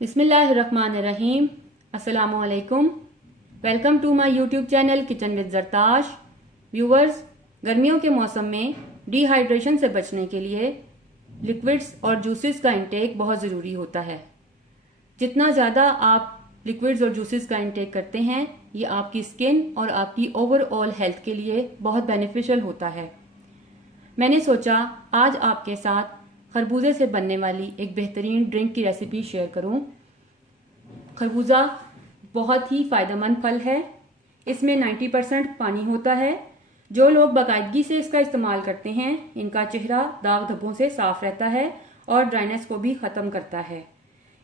बिस्मिल्लाहिर्रहमानिर्रहीम। अस्सलामुअलैकुम। Welcome to my YouTube channel kitchen with Zartash. Viewers, गर्मियों के मौसम में डिहाइड्रेशन से बचने के लिए लिक्विड्स और जूसेस का इंटेक बहुत ज़रूरी होता है। जितना ज़्यादा आप लिक्विड्स और जूसेस का इंटेक करते हैं, ये आपकी स्किन और आपकी ओवरऑल हेल्थ के लिए बहुत बेनिफिशियल होता है। मैंने सोचा आज आपके साथ खरबूजे से बनने वाली एक बेहतरीन ड्रिंक की रेसिपी शेयर करूं। खरबूजा बहुत ही फ़ायदेमंद फल है। इसमें 90% पानी होता है। जो लोग बाकायदगी से इसका इस्तेमाल करते हैं, इनका चेहरा दाग धब्बों से साफ रहता है और ड्राइनेस को भी ख़त्म करता है।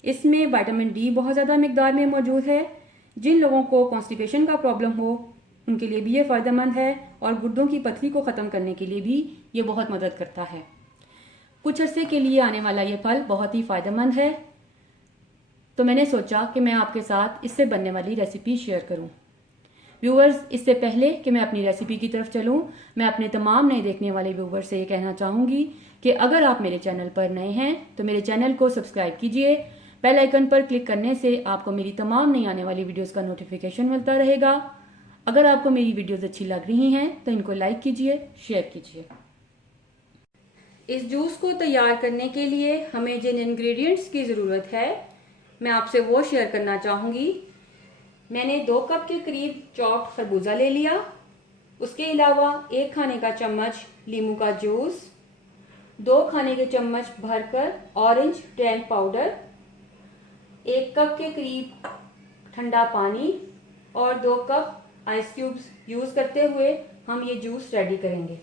इसमें विटामिन डी बहुत ज़्यादा मिकदार में मौजूद है। जिन लोगों को कॉन्स्टिपेशन का प्रॉब्लम हो, उनके लिए भी ये फ़ायदेमंद है और गुर्दों की पथरी को ख़त्म करने के लिए भी ये बहुत मदद करता है। कुछ अरसे के लिए आने वाला ये फल बहुत ही फ़ायदेमंद है, तो मैंने सोचा कि मैं आपके साथ इससे बनने वाली रेसिपी शेयर करूं। व्यूवर्स, इससे पहले कि मैं अपनी रेसिपी की तरफ चलूं, मैं अपने तमाम नए देखने वाले व्यूवर्स से ये कहना चाहूँगी कि अगर आप मेरे चैनल पर नए हैं तो मेरे चैनल को सब्सक्राइब कीजिए। बेल आइकन पर क्लिक करने से आपको मेरी तमाम नई आने वाली वीडियोज़ का नोटिफिकेशन मिलता रहेगा। अगर आपको मेरी वीडियोज़ अच्छी लग रही हैं तो इनको लाइक कीजिए, शेयर कीजिए। इस जूस को तैयार करने के लिए हमें जिन इंग्रेडिएंट्स की ज़रूरत है, मैं आपसे वो शेयर करना चाहूँगी। मैंने 2 कप के करीब चॉप्ड खरबूजा ले लिया। उसके अलावा 1 खाने का चम्मच नींबू का जूस, 2 खाने के चम्मच भरकर ऑरेंज टैंग पाउडर, 1 कप के करीब ठंडा पानी और 2 कप आइस क्यूब्स यूज़ करते हुए हम ये जूस रेडी करेंगे।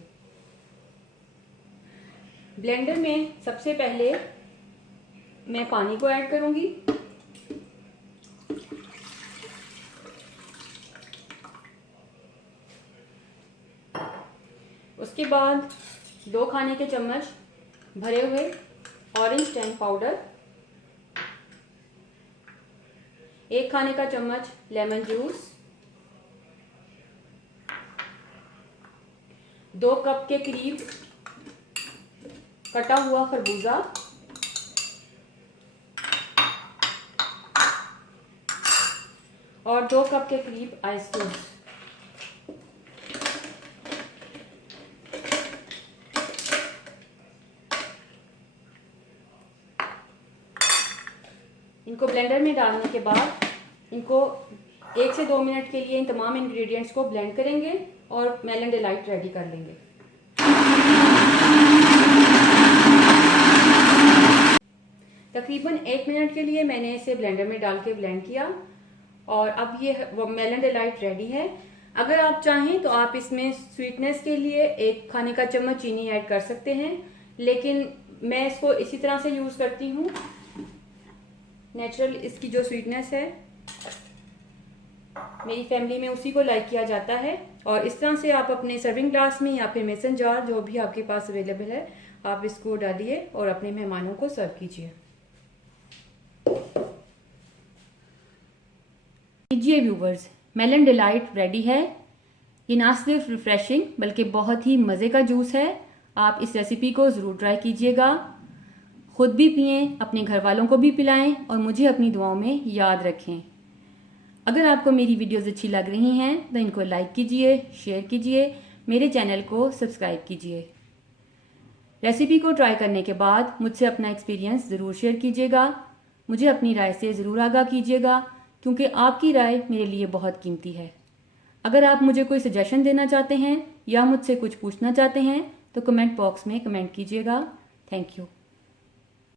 ब्लेंडर में सबसे पहले मैं पानी को ऐड करूंगी। उसके बाद 2 खाने के चम्मच भरे हुए ऑरेंज टैंग पाउडर, 1 खाने का चम्मच लेमन जूस, 2 कप के करीब कटा हुआ खरबूजा और 2 कप के करीब आइस क्यूब्स। इनको ब्लेंडर में डालने के बाद इनको 1 से 2 मिनट के लिए इन तमाम इंग्रेडिएंट्स को ब्लेंड करेंगे और मेलन डिलाइट रेडी कर लेंगे। तकरीबन 1 मिनट के लिए मैंने इसे ब्लेंडर में डाल के ब्लेंड किया और अब ये मेलन डिलाइट रेडी है। अगर आप चाहें तो आप इसमें स्वीटनेस के लिए 1 खाने का चम्मच चीनी ऐड कर सकते हैं, लेकिन मैं इसको इसी तरह से यूज़ करती हूँ। नेचुरल इसकी जो स्वीटनेस है, मेरी फैमिली में उसी को लाइक किया जाता है। और इस तरह से आप अपने सर्विंग ग्लास में या फिर मेसन जार, जो भी आपके पास अवेलेबल है, आप इसको डालिए और अपने मेहमानों को सर्व कीजिए। लीजिए व्यूवर्स, मेलन डिलाइट रेडी है। ये ना सिर्फ रिफ्रेशिंग बल्कि बहुत ही मज़े का जूस है। आप इस रेसिपी को ज़रूर ट्राई कीजिएगा। खुद भी पिएं, अपने घर वालों को भी पिलाएं और मुझे अपनी दुआओं में याद रखें। अगर आपको मेरी वीडियोस अच्छी लग रही हैं तो इनको लाइक कीजिए, शेयर कीजिए, मेरे चैनल को सब्सक्राइब कीजिए। रेसिपी को ट्राई करने के बाद मुझसे अपना एक्सपीरियंस ज़रूर शेयर कीजिएगा। मुझे अपनी राय से ज़रूर आगाह कीजिएगा, क्योंकि आपकी राय मेरे लिए बहुत कीमती है। अगर आप मुझे कोई सजेशन देना चाहते हैं या मुझसे कुछ पूछना चाहते हैं तो कमेंट बॉक्स में कमेंट कीजिएगा। Thank you.